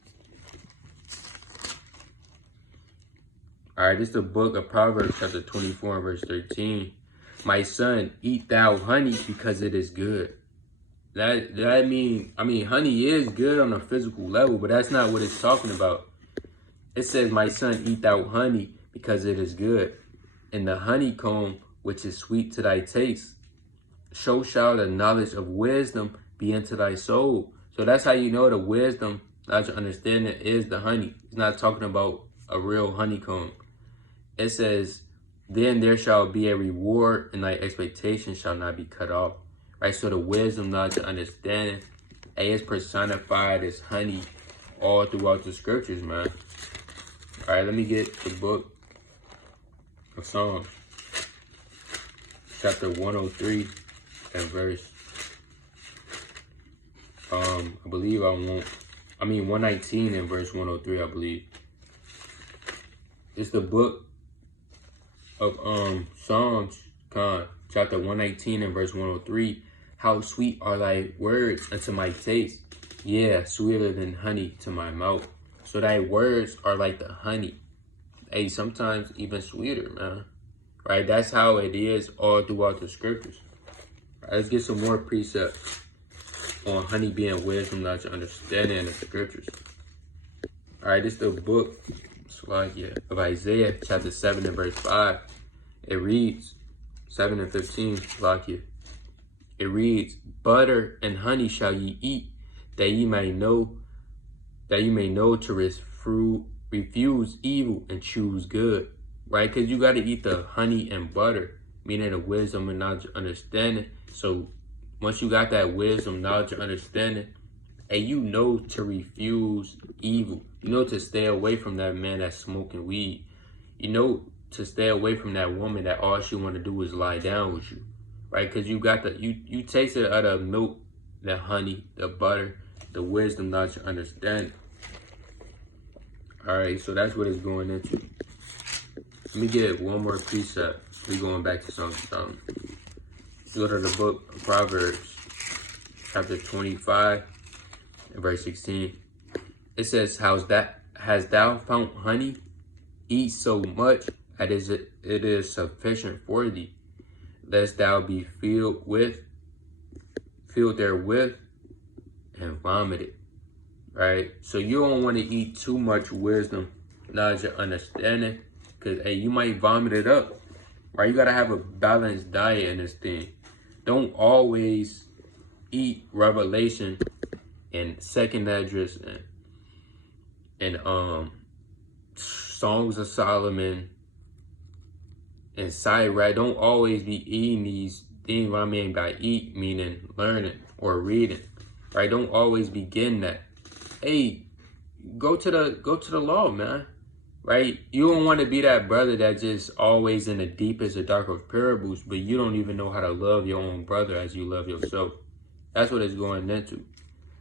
All right, this is the book of Proverbs, chapter 24, and verse 13. "My son, eat thou honey because it is good." That mean, honey is good on a physical level, but that's not what it's talking about. It says, "My son, eat thou honey because it is good, and the honeycomb which is sweet to thy taste. So shall the knowledge of wisdom be into thy soul." So that's how you know the wisdom, knowledge, understanding is the honey. It's not talking about a real honeycomb. It says, "Then there shall be a reward, and thy expectation shall not be cut off." Right? So the wisdom, knowledge, and understanding is personified as honey all throughout the scriptures, man. All right, let me get the book of Psalms, chapter 103 and verse, I believe 119 and verse 103, I believe. It's the book of Psalms, chapter 119 and verse 103. "How sweet are thy words unto my taste, yeah, sweeter than honey to my mouth." So thy words are like the honey. Hey, sometimes even sweeter, man. Right? That's how it is all throughout the scriptures. Right, let's get some more precepts on honey being wisdom, knowledge, understanding in the scriptures. All right, this is the book of Isaiah, chapter 7 and verse 5. It reads, 7 and 15, it reads, "Butter and honey shall ye eat, that ye may know to refuse evil and choose good." Right? Because you got to eat the honey and butter, meaning the wisdom and knowledge and understanding. So once you got that wisdom, knowledge, and understanding, and you know to refuse evil, you know to stay away from that man that's smoking weed, you know to stay away from that woman that all she want to do is lie down with you, right? Because you got you tasted out of milk, the honey, the butter, the wisdom, knowledge, and understanding. All right, so that's what it's going into. Let me get one more precept. We going back to something. Go to the book of Proverbs, chapter 25, and verse 16. It says, "Hast thou found honey? Eat so much as it is sufficient for thee, lest thou be filled therewith, and vomited." Right? So you don't want to eat too much wisdom, knowledge, and understanding, because hey, you might vomit it up. Right? You gotta have a balanced diet in this thing. Don't always eat Revelation and second address and Songs of Solomon and Sirach. Don't always be eating these things. What I mean by eat, meaning learning or reading, right? Don't always be getting that. Hey, go to the law, man. Right? You don't want to be that brother that just always in the deepest or dark of parables, but you don't even know how to love your own brother as you love yourself. That's what it's going into.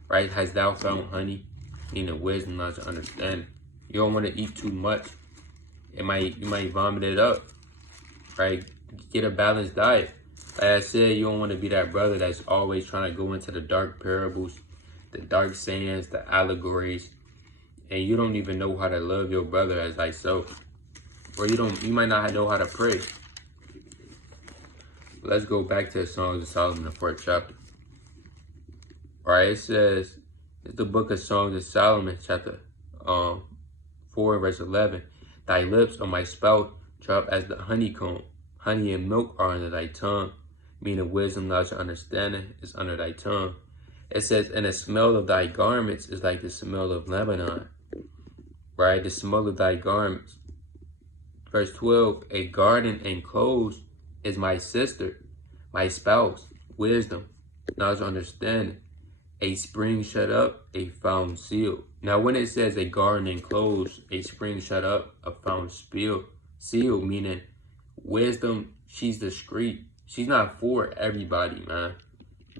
Right? Has thou found honey? Meaning wisdom, knowledge, understanding. You don't want to eat too much. You might vomit it up. Right? Get a balanced diet. Like I said, you don't want to be that brother that's always trying to go into the dark parables, the dark sayings, the allegories, and you don't even know how to love your brother as thyself. Or you might not know how to pray. Let's go back to the Songs of Solomon, the 4th chapter. Alright, it says, it's the book of Songs of Solomon, chapter 4, verse 11. Thy lips, O my spouse, drop as the honeycomb. Honey and milk are under thy tongue. Meaning wisdom, knowledge, and understanding is under thy tongue. It says, and the smell of thy garments is like the smell of Lebanon. Right? The smell of thy garments. Verse 12, a garden enclosed is my sister, my spouse, wisdom, knowledge, understanding. A spring shut up, a fountain sealed. Now, when it says a garden enclosed, a spring shut up, a fountain sealed, meaning wisdom, she's discreet. She's not for everybody, man.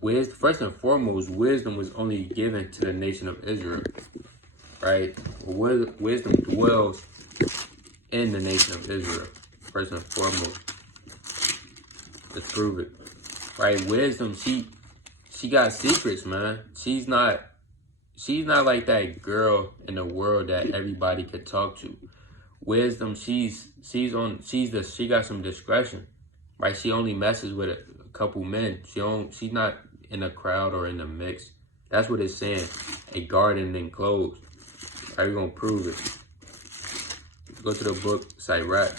First and foremost, wisdom was only given to the nation of Israel. Right? Wisdom dwells in the nation of Israel, first and foremost. Let's prove it. Right? Wisdom, she got secrets, man. She's not like that girl in the world that everybody could talk to. Wisdom, she got some discretion. Right? She only messes with a couple men. She's not in a crowd or in the mix. That's what it's saying. A garden enclosed. Are you going to prove it? Go to the book, Sirach,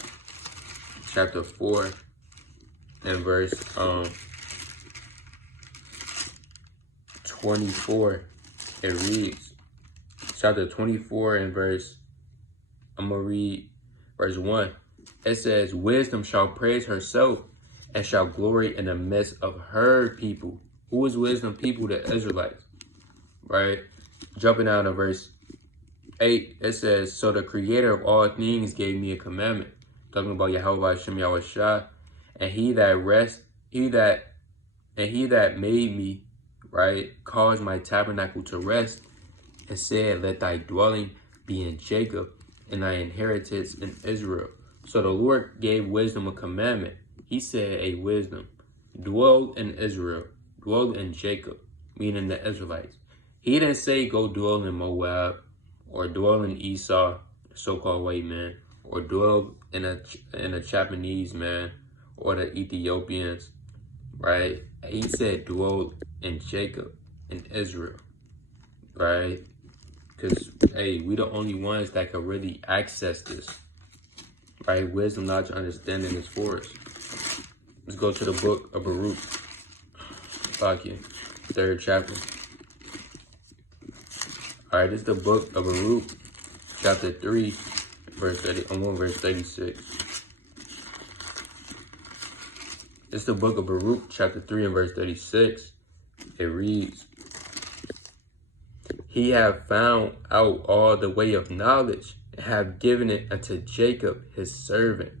chapter 4, and verse 24. It reads, chapter 24 and I'm going to read verse 1. It says, wisdom shall praise herself and shall glory in the midst of her people. Who is wisdom? People, the Israelites. Right? Jumping down to verse 8, it says, so the creator of all things gave me a commandment. Talking about Yahweh Hashem Yahweh Shah. And he that made me, right, caused my tabernacle to rest, and said, let thy dwelling be in Jacob, and thy inheritance in Israel. So the Lord gave wisdom a commandment. He said, a wisdom, dwell in Israel, dwell in Jacob, meaning the Israelites. He didn't say go dwell in Moab, or dwell in Esau, the so-called white man, or dwell in a Japanese man, or the Ethiopians, right? He said dwell in Jacob, in Israel, right? Because, hey, we the only ones that can really access this, right? Wisdom, knowledge, understanding is for us. Let's go to the book of Baruch, 3rd chapter. All right, this is the book of Baruch, chapter 3, verse 36. It's the book of Baruch, chapter 3 and verse 36. It reads, he have found out all the way of knowledge, and have given it unto Jacob his servant,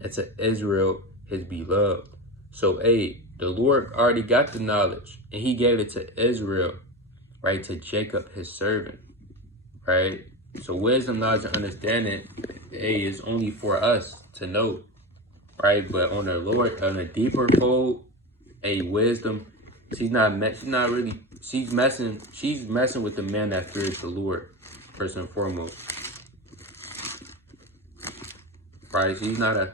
and to Israel his beloved. So, hey, the Lord already got the knowledge, and he gave it to Israel, right, to Jacob his servant, right? So wisdom, knowledge, and understanding, hey, is only for us to know, right? But on the Lord, on a deeper fold, a wisdom, she's messing with the man that fears the Lord, first and foremost. Right? She's not a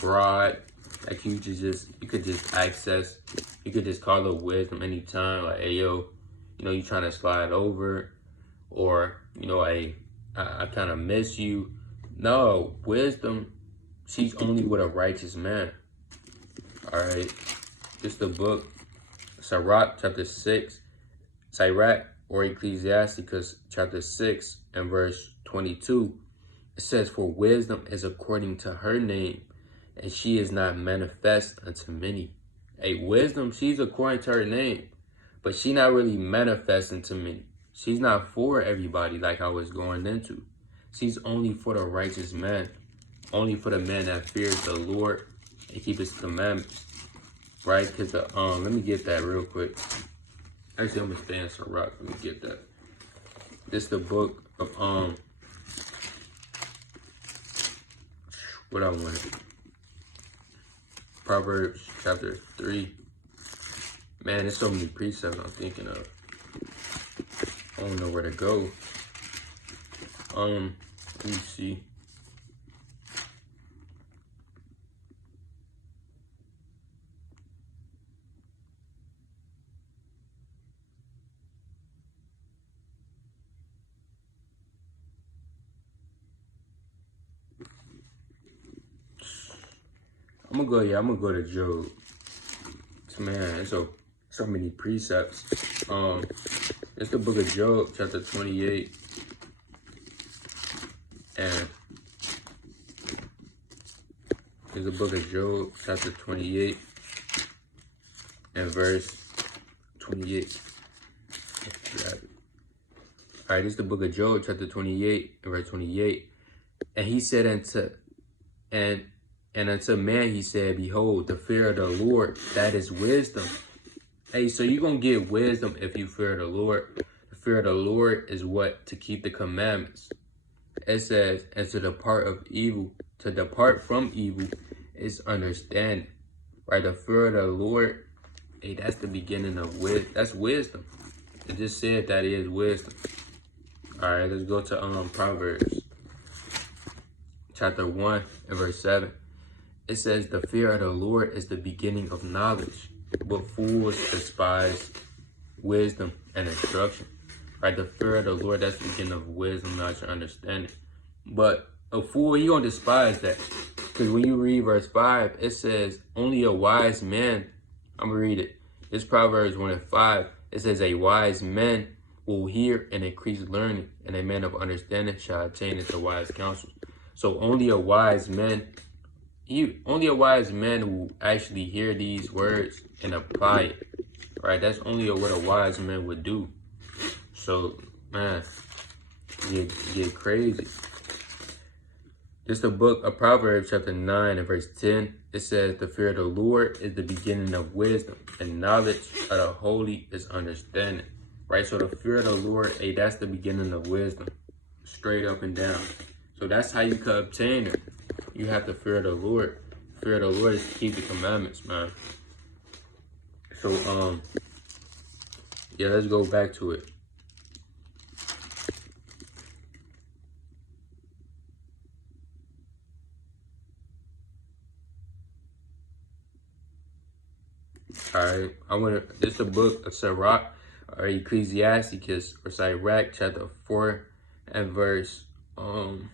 broad that you could just access. You could just call her wisdom anytime, like, hey yo, you trying to slide over, or I kind of miss you. No, wisdom, she's only with a righteous man. All right, this is the book, Sirach, chapter 6. Sirach, or Ecclesiastes Chapter 6 and verse 22, it says, "For wisdom is according to her name, and she is not manifest unto many." A wisdom, she's according to her name, but she not really manifesting to many. She's not for everybody like I was going into. She's only for the righteous man, only for the man that fears the Lord and keep his commandments, right? Because let me get that real quick. Actually, I'm gonna stay in some rock. Let me get that. This is the book of what I wanted. Proverbs Chapter 3. Man, there's so many precepts I'm thinking of. I don't know where to go. Let me see. I'm gonna go to Job. Man, so many precepts. It's the book of Job, chapter 28. And it's the book of Job, chapter 28 and verse 28. All right, this is the book of Job, chapter 28 and verse 28. And he said unto man he said, "Behold, the fear of the Lord, that is wisdom." Hey, so you're going to get wisdom if you fear the Lord. The fear of the Lord is what? To keep the commandments. It says, and to depart from evil is understanding. Right? The fear of the Lord, hey, that's the beginning of wisdom. That's wisdom. It just said that is wisdom. All right, let's go to Proverbs Chapter 1 and verse 7. It says, "The fear of the Lord is the beginning of knowledge, but fools despise wisdom and instruction." Right? The fear of the Lord, that's the beginning of wisdom, knowledge, and understanding. But a fool, he gonna despise that. Because when you read verse 5, it says, "Only a wise man," I'm gonna read it. This Proverbs 1 and 5, it says, "A wise man will hear and increase learning, and a man of understanding shall attain into wise counsel." So only a wise man will actually hear these words and apply it, right? That's only what a wise man would do. So, man, get crazy. This is the book of Proverbs chapter 9 and verse 10. It says, "The fear of the Lord is the beginning of wisdom, and knowledge of the holy is understanding." Right? So the fear of the Lord, hey, that's the beginning of wisdom, straight up and down. So that's how you can obtain it. You have to fear the Lord. Fear of the Lord is to keep the commandments, man. So, yeah, let's go back to it. All right, this is the book of Sirach, or Ecclesiastes, or Sirach, chapter 4 and verse, I'm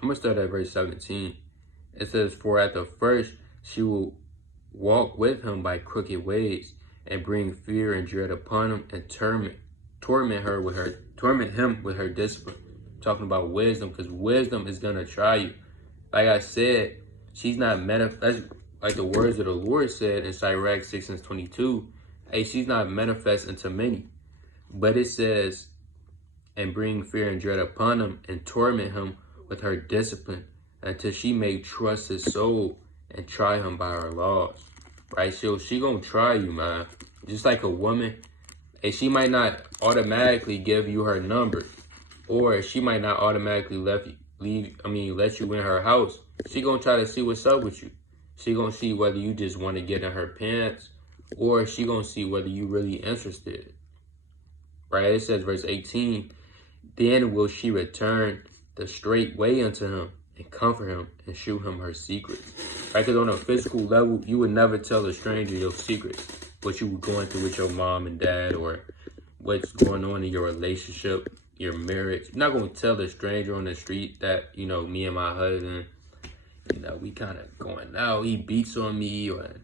gonna start at verse 17. It says, "For at the first she will walk with him by crooked ways, and bring fear and dread upon him, and torment him with her discipline." Talking about wisdom, because wisdom is gonna try you. Like I said, she's not manifest, like the words of the Lord said in Sirach 6 and 22. Hey, she's not manifest unto many. But it says, "And bring fear and dread upon him, and torment him with her discipline, until she may trust his soul and try him by her laws." Right? So she gonna try you, man. Just like a woman, and she might not automatically give you her number, or she might not automatically let you in her house. She gonna try to see what's up with you. She gonna see whether you just want to get in her pants, or she gonna see whether you really interested. Right? It says, verse 18, "Then will she return the straight way unto him, and comfort him, and shew him her secrets." Right? Because on a physical level, you would never tell a stranger your secrets, what you were going through with your mom and dad, or what's going on in your relationship, your marriage. You're not going to tell a stranger on the street that, me and my husband, we kind of going out. He beats on me, or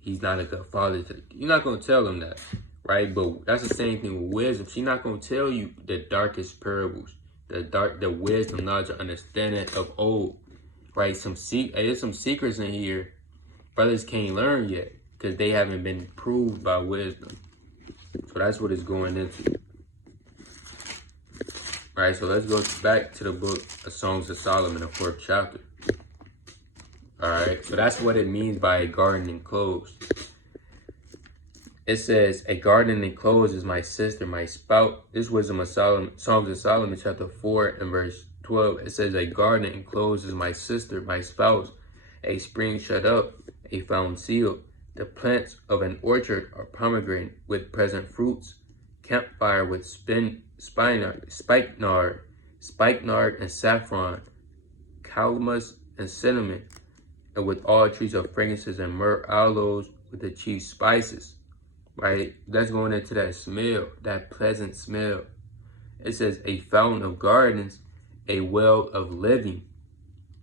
he's not a good father. You're not going to tell them that, right? But that's the same thing with wisdom. She's not gonna tell you the darkest parables, the wisdom, knowledge, and understanding of old, right? There's some secrets in here brothers can't learn yet because they haven't been proved by wisdom. So that's what it's going into. All right, so let's go back to the book of Songs of Solomon, the 4th chapter. All right, so that's what it means by a garden enclosed. It says, a garden enclosed is my sister, my spouse. This wisdom of Solomon, Songs of Solomon, chapter 4 and verse 12. It says, a garden enclosed is my sister, my spouse. A spring shut up, a fountain sealed. The plants of an orchard are pomegranate with present fruits. Campfire with spikenard, and saffron. Calamus and cinnamon. And with all trees of fragrances and myrrh, aloes with the chief spices. Right? That's going into that smell, that pleasant smell. It says, a fountain of gardens, a well of living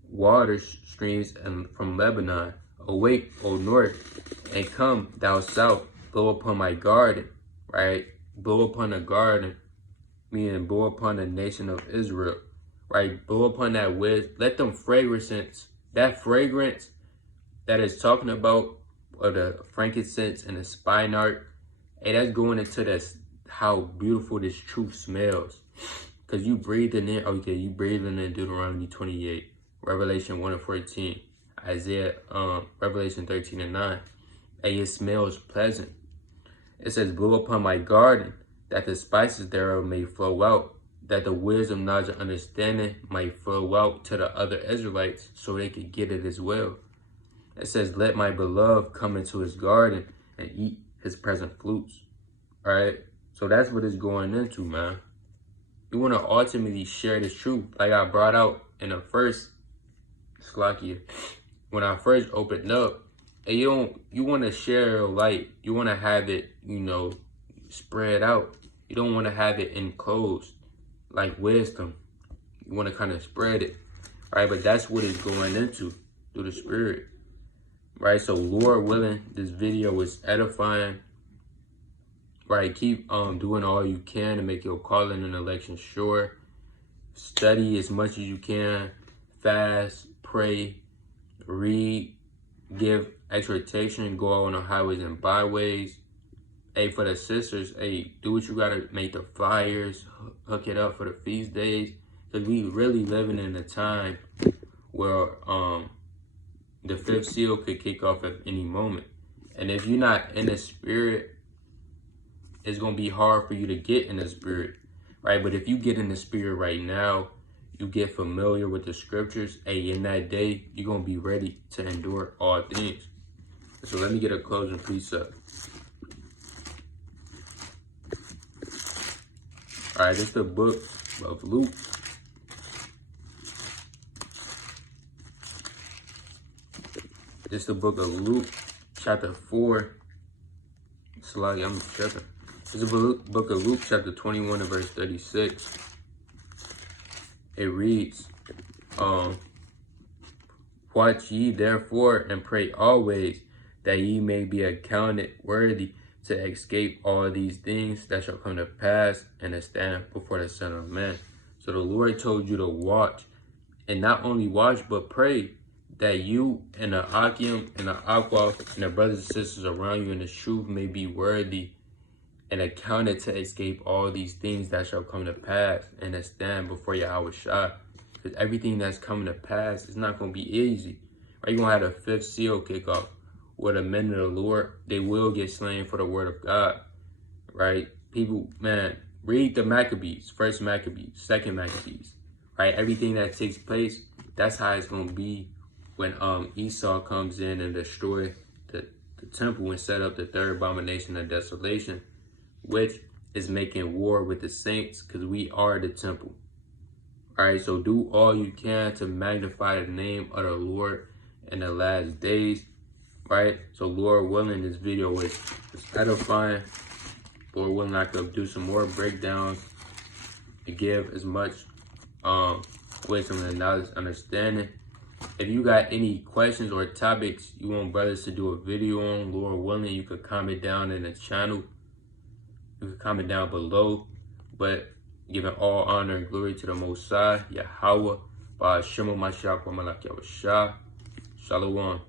water streams from Lebanon. Awake, O north, and come, thou south, blow upon my garden, right? Blow upon the garden, meaning blow upon the nation of Israel, right? Blow upon that wisdom. Let them fragrances, that fragrance that is talking about, or the frankincense and the spikenard, hey, that's going into this, how beautiful this truth smells. Because you breathing in, okay, you breathing in Deuteronomy 28, Revelation 1 and 14, Isaiah, Revelation 13 and 9. And it smells pleasant. It says, blow upon my garden, that the spices thereof may flow out, that the wisdom, knowledge, and understanding might flow out to the other Israelites, so they could get it as well. It says, let my beloved come into his garden and eat his present fruits. All right? So that's what it's going into, man. You want to ultimately share this truth, like I brought out in the first Slakia. When I first opened up, and you want to share your light. You want to have it, spread out. You don't want to have it enclosed like wisdom. You want to kind of spread it, right? But that's what it's going into through the Spirit, right? So Lord willing, this video is edifying, right? Keep doing all you can to make your calling and election sure. Study as much as you can. Fast, pray, read, give exhortation, go out on the highways and byways. Hey, for the sisters, hey, do what you gotta, make the flyers, hook it up for the feast days. Because we really living in a time where the fifth seal could kick off at any moment. And if you're not in the Spirit, it's gonna be hard for you to get in the Spirit, right? But if you get in the Spirit right now, you get familiar with the scriptures, hey, in that day, you're going to be ready to endure all things. So let me get a closing precept. All right, this is the book of Luke. This is the book of Luke, chapter 4. I'm tripping. This is the book of Luke, chapter 21 and verse 36. It reads, watch ye therefore and pray always, that ye may be accounted worthy to escape all these things that shall come to pass and to stand before the Son of Man. So the Lord told you to watch, and not only watch, but pray that you and the Akim and the Aqua and the brothers and sisters around you in the truth may be worthy and accounted to escape all these things that shall come to pass and to stand before Yahweh Shah. Because everything that's coming to pass is not going to be easy. Right? You're going to have the fifth seal kick off where the men of the Lord, they will get slain for the word of God. Right? People, man, read the Maccabees, first Maccabees, second Maccabees. Right? Everything that takes place, that's how it's going to be when Esau comes in and destroy the temple and set up the third abomination of desolation, which is making war with the saints, because we are the temple. All right, so do all you can to magnify the name of the Lord in the last days, right? So Lord willing, this video is edifying. Lord willing, I could do some more breakdowns to give as much wisdom and knowledge, understanding. If you got any questions or topics you want brothers to do a video on, Lord willing, you could comment down in the channel. You can comment down below. But giving all honor and glory to the Most High, Yahweh, by Shema Mashiach, Shalom.